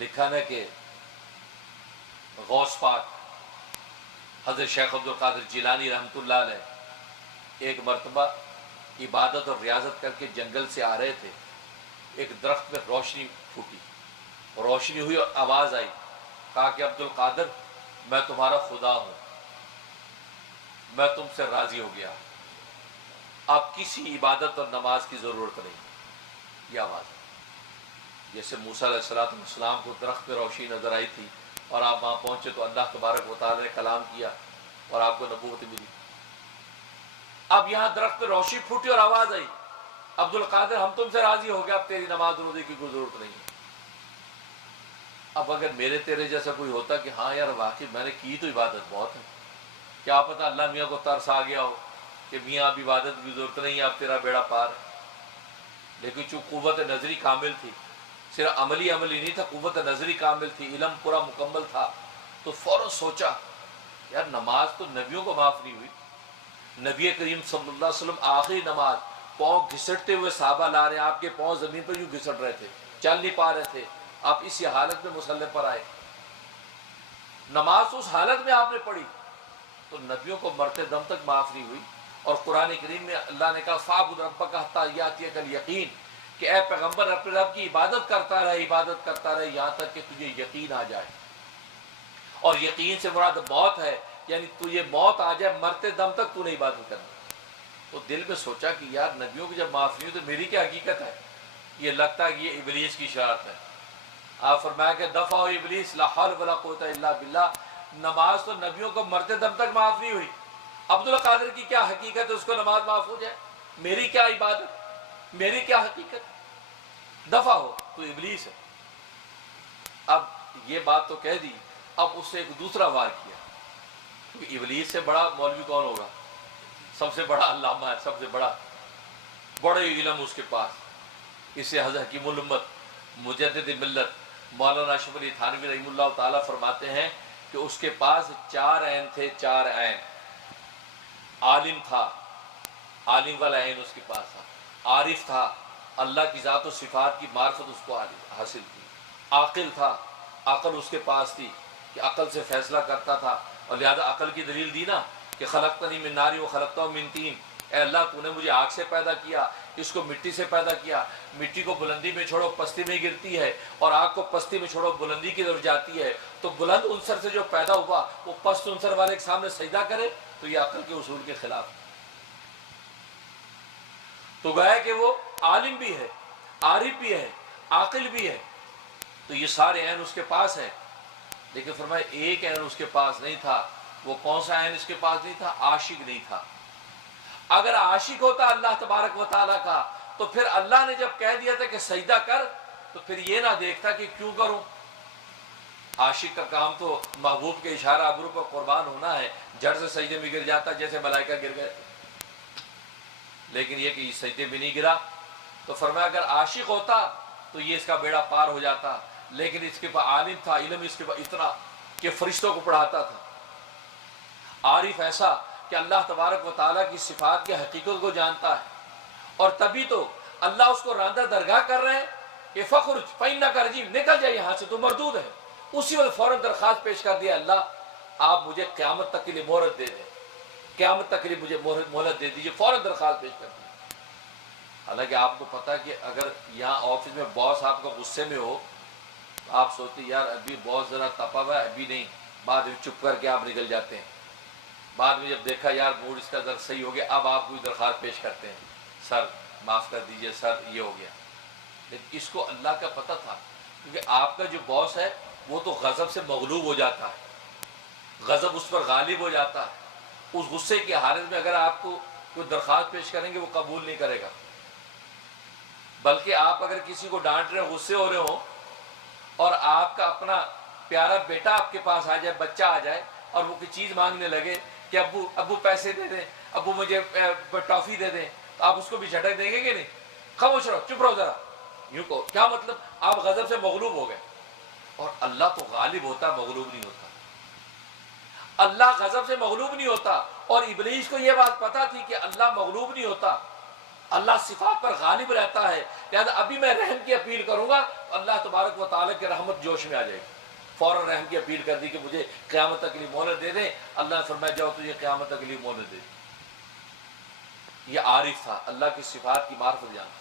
لکھا نا کہ غوث پاک حضرت شیخ عبد القادر جیلانی رحمۃ اللہ علیہ ایک مرتبہ عبادت اور ریاضت کر کے جنگل سے آ رہے تھے، ایک درخت میں روشنی پھوٹی، روشنی ہوئی اور آواز آئی، کہا کہ عبد القادر میں تمہارا خدا ہوں، میں تم سے راضی ہو گیا، اب کسی عبادت اور نماز کی ضرورت نہیں۔ یہ آواز ہے جیسے موسیٰ علیہ السلام کو درخت میں روشنی نظر آئی تھی اور آپ وہاں پہنچے تو اللہ تبارک و تعالی نے کلام کیا اور آپ کو نبوت ملی۔ اب یہاں درخت میں روشنی پھوٹی اور آواز آئی، عبد القادر ہم تم سے راضی ہو گیا، اب تیری نماز روزے کی کوئی ضرورت نہیں ہے۔ اب اگر میرے تیرے جیسا کوئی ہوتا کہ ہاں یار واقعی میں نے کی تو عبادت بہت ہے، کیا پتہ اللہ میاں کو ترس آ گیا ہو کہ میاں اب عبادت کی ضرورت نہیں ہے، اب تیرا بیڑا پار ہے۔ لیکن چونکہ قوت نظری کامل تھی، صرف عملی نہیں تھا، قوت نظری کامل تھی، علم پورا مکمل تھا، تو فوراً سوچا یار نماز تو نبیوں کو معاف نہیں ہوئی، نبی کریم صلی اللہ علیہ وسلم آخری نماز پاؤں گھسٹتے ہوئے صحابہ لا رہے ہیں، آپ کے پاؤں زمین پر یوں گھسٹ رہے تھے، چل نہیں پا رہے تھے، آپ اسی حالت میں مصلی پر آئے، نماز اس حالت میں آپ نے پڑھی، تو نبیوں کو مرتے دم تک معاف نہیں ہوئی۔ اور قرآن کریم میں اللہ نے کہا فَاعْبُدْ رَبَّكَ حَتَّىٰ يَأْتِيَكَ الْيَقِينُ، کہ اے پیغمبر اپنے رب کی عبادت کرتا رہے یہاں تک کہ تجھے یقین آ جائے۔ اور یقین سے مراد موت ہے، یعنی تجھے موت آ جائے، مرتے دم تک تو نے عبادت کرنا۔ تو دل میں سوچا کہ یار نبیوں کی جب معاف نہیں ہوئی تو میری کیا حقیقت ہے؟ یہ لگتا ہے کہ یہ ابلیس کی شرارت ہے۔ آپ فرمایا کہ دفع ہو ابلیس لا حول ولا قوت الا باللہ، نماز تو نبیوں کو مرتے دم تک معاف نہیں ہوئی، عبد القادر کی کیا حقیقت ہے اس کو نماز معاف ہو جائے؟ میری کیا عبادت، میری کیا حقیقت؟ دفع ہو تو ابلیس ہے۔ اب یہ بات تو کہہ دی، اب اس سے ایک دوسرا وار کیا، کیونکہ ابلیس سے بڑا مولوی کون ہوگا؟ سب سے بڑا علامہ ہے، سب سے بڑے علم اس کے پاس۔ اسے حضرت حکیم الامت مجدد ملت مولانا اشرف علی تھانوی رحمہ اللہ تعالیٰ فرماتے ہیں کہ اس کے پاس 4 عین تھے، 4 عین۔ عالم تھا، عالم والا عین اس کے پاس تھا، عارف تھا، اللہ کی ذات و صفات کی معرفت اس کو حاصل تھی، عاقل تھا، عقل اس کے پاس تھی کہ عقل سے فیصلہ کرتا تھا، اور لہذا عقل کی دلیل دی نا کہ خلقتنی من نار و خلقتہ من طین، اے اللہ تو نے مجھے آگ سے پیدا کیا، اس کو مٹی سے پیدا کیا، مٹی کو بلندی میں چھوڑو پستی میں گرتی ہے، اور آگ کو پستی میں چھوڑو بلندی کی طرف جاتی ہے، تو بلند عنصر سے جو پیدا ہوا وہ پست عنصر والے کے سامنے سجدہ کرے، تو یہ عقل کے اصول کے خلاف۔ تو گویا کہ وہ عالم بھی ہے، عارف بھی ہے، عاقل بھی ہے، تو یہ سارے عین اس کے پاس ہیں، لیکن فرمایا ایک عین اس کے پاس نہیں تھا۔ وہ کون سا عین اس کے پاس نہیں تھا؟ عاشق نہیں تھا۔ اگر عاشق ہوتا اللہ تبارک و تعالیٰ کا تو پھر اللہ نے جب کہہ دیا تھا کہ سجدہ کر تو پھر یہ نہ دیکھتا کہ کیوں کروں۔ عاشق کا کام تو محبوب کے اشارہ ابرو پر قربان ہونا ہے، جڑ سے سجدے میں گر جاتا جیسے ملائکہ گر گئے، لیکن یہ کہ سجدے میں نہیں گرا، تو فرمایا اگر عاشق ہوتا تو یہ اس کا بیڑا پار ہو جاتا، لیکن اس کے پاس عالم تھا، علم اس کے پاس اتنا کہ فرشتوں کو پڑھاتا تھا، عارف ایسا کہ اللہ تبارک و تعالیٰ کی صفات کی حقیقت کو جانتا ہے، اور تبھی تو اللہ اس کو راندہ درگاہ کر رہے ہیں کہ فخرج فإنک رجیم، نکل جائے یہاں سے، تو مردود ہے۔ اسی وقت فوراً درخواست پیش کر دیا، اللہ آپ مجھے قیامت تک کے لیے مہلت دے دیں، قیامت تک کے لیے مجھے مہلت دے دیجیے، فوراً درخواست پیش کر دی۔ حالانکہ آپ کو پتہ ہے کہ اگر یہاں آفس میں باس آپ کا غصے میں ہو تو آپ سوچتے یار ابھی باس ذرا تپا ہوا ہے، ابھی نہیں، بعد میں چپ کر کے آپ نکل جاتے ہیں، بعد میں جب دیکھا یار موڈ اس کا ذرا صحیح ہو گیا، اب آپ کوئی درخواست پیش کرتے ہیں، سر معاف کر دیجئے، سر یہ ہو گیا۔ لیکن اس کو اللہ کا پتہ تھا، کیونکہ آپ کا جو باس ہے وہ تو غضب سے مغلوب ہو جاتا ہے، غضب اس پر غالب ہو جاتا ہے، اس غصے کی حالت میں اگر آپ کو کوئی درخواست پیش کریں گے وہ قبول نہیں کرے گا، بلکہ آپ اگر کسی کو ڈانٹ رہے غصے ہو رہے ہوں اور آپ کا اپنا پیارا بیٹا آپ کے پاس آ جائے، بچہ آ جائے اور وہ کوئی چیز مانگنے لگے کہ ابو پیسے دے دیں، ابو مجھے ٹافی دے دیں، تو آپ اس کو بھی جھٹک دیں گے کہ نہیں؟ خاموش رہو، چپ رہو ذرا، یوں کو کیا مطلب؟ آپ غضب سے مغلوب ہو گئے، اور اللہ تو غالب ہوتا، مغلوب نہیں ہوتا، اللہ غضب سے مغلوب نہیں ہوتا، اور ابلیس کو یہ بات پتا تھی کہ اللہ مغلوب نہیں ہوتا، اللہ صفات پر غالب رہتا ہے، لہذا ابھی میں رحم کی اپیل کروں گا، اللہ تبارک و تعالیٰ کی رحمت جوش میں آ جائے گی۔ فوراً رحم کی اپیل کر دی کہ مجھے قیامت تک کے لیے مہلت دے دیں، اللہ نے فرمایا جاؤ تجھے قیامت تک کے لیے مہلت دے دی۔ یہ عارف تھا، اللہ کی صفات کی معرفت جانتا،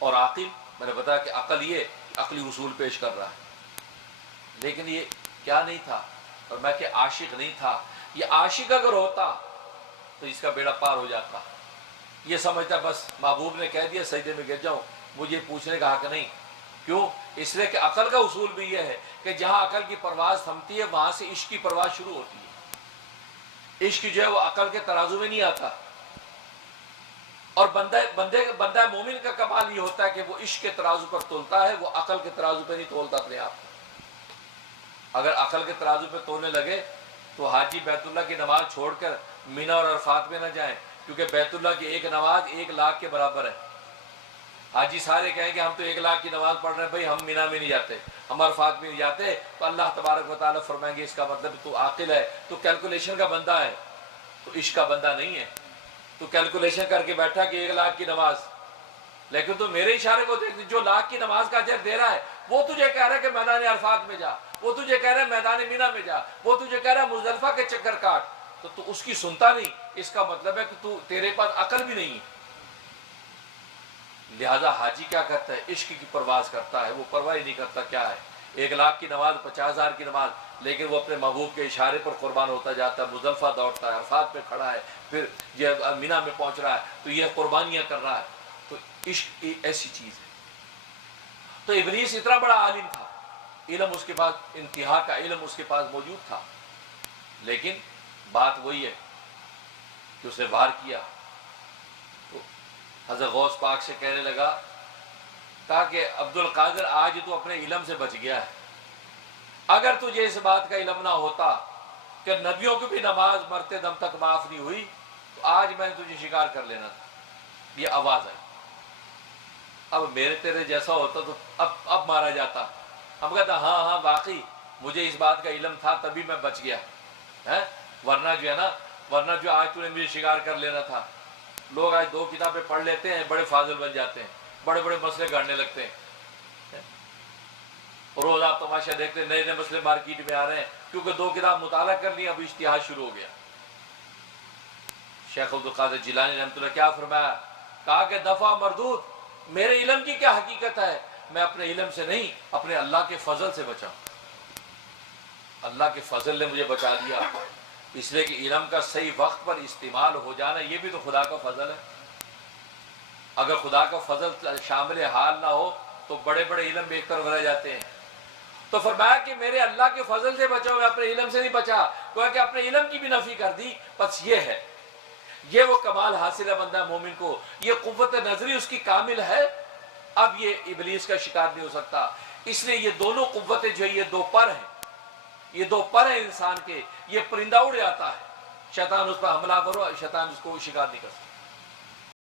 اور عاقل، میں نے بتایا کہ عقل یہ عقلی اصول پیش کر رہا ہے، لیکن یہ کیا نہیں تھا، اور میں کہ عاشق نہیں تھا۔ یہ عاشق اگر ہوتا تو اس کا بیڑا پار ہو جاتا، یہ سمجھتا بس محبوب نے کہہ دیا سجدے میں گر جاؤں، مجھے پوچھنے کا حق نہیں۔ کیوں؟ اس لیے کہ عقل کا اصول بھی یہ ہے کہ جہاں عقل کی پرواز تھمتی ہے وہاں سے عشق کی پرواز شروع ہوتی ہے۔ عشق جو ہے وہ عقل کے ترازو میں نہیں آتا، اور بندہ مومن کا کمال یہ ہوتا ہے کہ وہ عشق کے ترازو پر تولتا ہے، وہ عقل کے ترازو پہ نہیں تولتا اپنے آپ کو۔ اگر عقل کے ترازو پہ تولنے لگے تو حاجی بیت اللہ کی نماز چھوڑ کر مینا اور عرفات میں نہ جائیں، کیونکہ بیت اللہ کی ایک نماز 1,00,000 کے برابر ہے۔ حاجی سارے کہیں کہ ہم تو 1,00,000 کی نماز پڑھ رہے ہیں، بھائی ہم مینا میں نہیں جاتے، ہم عرفات میں نہیں جاتے، تو اللہ تبارک و تعالیٰ فرمائیں گے اس کا مطلب تو عاقل ہے، تو کیلکولیشن کا بندہ ہے، تو عشق کا بندہ نہیں ہے۔ تو کیلکولیشن کر کے بیٹھا کہ 1,00,000 کی نماز، لیکن تو میرے اشارے کو دیکھ، جو 1,00,000 کی نماز کا اجر دے رہا ہے وہ تجھے کہہ رہا ہے کہ میدان عرفات میں جا، وہ تجھے کہہ رہا ہے میدان مینا میں جا، وہ تجھے کہہ رہا ہے مزدلفہ کے چکر کاٹ، تو اس کی سنتا نہیں، اس کا مطلب ہے کہ تیرے پاس عقل بھی نہیں ہے۔ لہذا حاجی کیا کرتا ہے؟ عشق کی پرواز کرتا ہے، وہ پرواہ ہی نہیں کرتا کیا ہے 1,00,000 کی نماز، 50,000 کی نماز، لیکن وہ اپنے محبوب کے اشارے پر قربان ہوتا جاتا ہے، مزدلفہ دوڑتا ہے، عرفات پہ کھڑا ہے، پھر یہ مینا میں پہنچ رہا ہے، تو یہ قربانیاں کر رہا ہے۔ تو عشق ایسی چیز ہے۔ تو ابلیس اتنا بڑا عالم تھا، علم اس کے پاس، انتہا کا علم اس کے پاس موجود تھا، لیکن بات وہی ہے کہ اس نے وار کیا۔ تو حضرت غوث پاک سے کہنے لگا، کہا کہ عبد القادر آج تو اپنے علم سے بچ گیا ہے، اگر تجھے اس بات کا علم نہ ہوتا کہ نبیوں کی بھی نماز مرتے دم تک معاف نہیں ہوئی تو آج میں نے تجھے شکار کر لینا تھا۔ یہ آواز آئی۔ اب میرے تیرے جیسا ہوتا تو اب مارا جاتا۔ ہم کہتا ہاں ہاں واقعی مجھے اس بات کا علم تھا تبھی میں بچ گیا ہے، ورنہ جو ہے نا، ورنہ جو آج تو نے مجھے شکار کر لینا تھا۔ لوگ آج 2 کتابیں پڑھ لیتے ہیں، بڑے فاضل بن جاتے ہیں، بڑے بڑے مسئلے گھڑنے لگتے ہیں۔ روز آپ تماشا دیکھتے ہیں، نئے نئے مسئلے مارکیٹ میں آ رہے ہیں، کیونکہ 2 کتاب مطالعہ کر لی، اب اجتہاد شروع ہو گیا۔ شیخ عبد القادر جیلانی رحمۃ اللہ کیا فرمایا؟ کہا کہ دفع مردود، میرے علم کی کیا حقیقت ہے؟ میں اپنے علم سے نہیں، اپنے اللہ کے فضل سے بچا۔ اللہ کے فضل نے مجھے بچا دیا، اس لیے کہ علم کا صحیح وقت پر استعمال ہو جانا یہ بھی تو خدا کا فضل ہے۔ اگر خدا کا فضل شامل حال نہ ہو تو بڑے بڑے علم بھی ایک طرف رہ جاتے ہیں۔ تو فرمایا کہ میرے اللہ کے فضل سے بچا، میں اپنے علم سے نہیں بچا، گویا کہ اپنے علم کی بھی نفی کر دی۔ بس یہ ہے، یہ وہ کمال حاصل ہے بندہ مومن کو، یہ قوت نظری اس کی کامل ہے، اب یہ ابلیس کا شکار نہیں ہو سکتا۔ اس لیے یہ دونوں قوتیں جو یہ 2 پر ہیں، یہ 2 پر ہیں انسان کے، یہ پرندہ اڑ جاتا ہے، شیطان اس پر حملہ کرو، شیطان اس کو شکار نہیں کر سکتا۔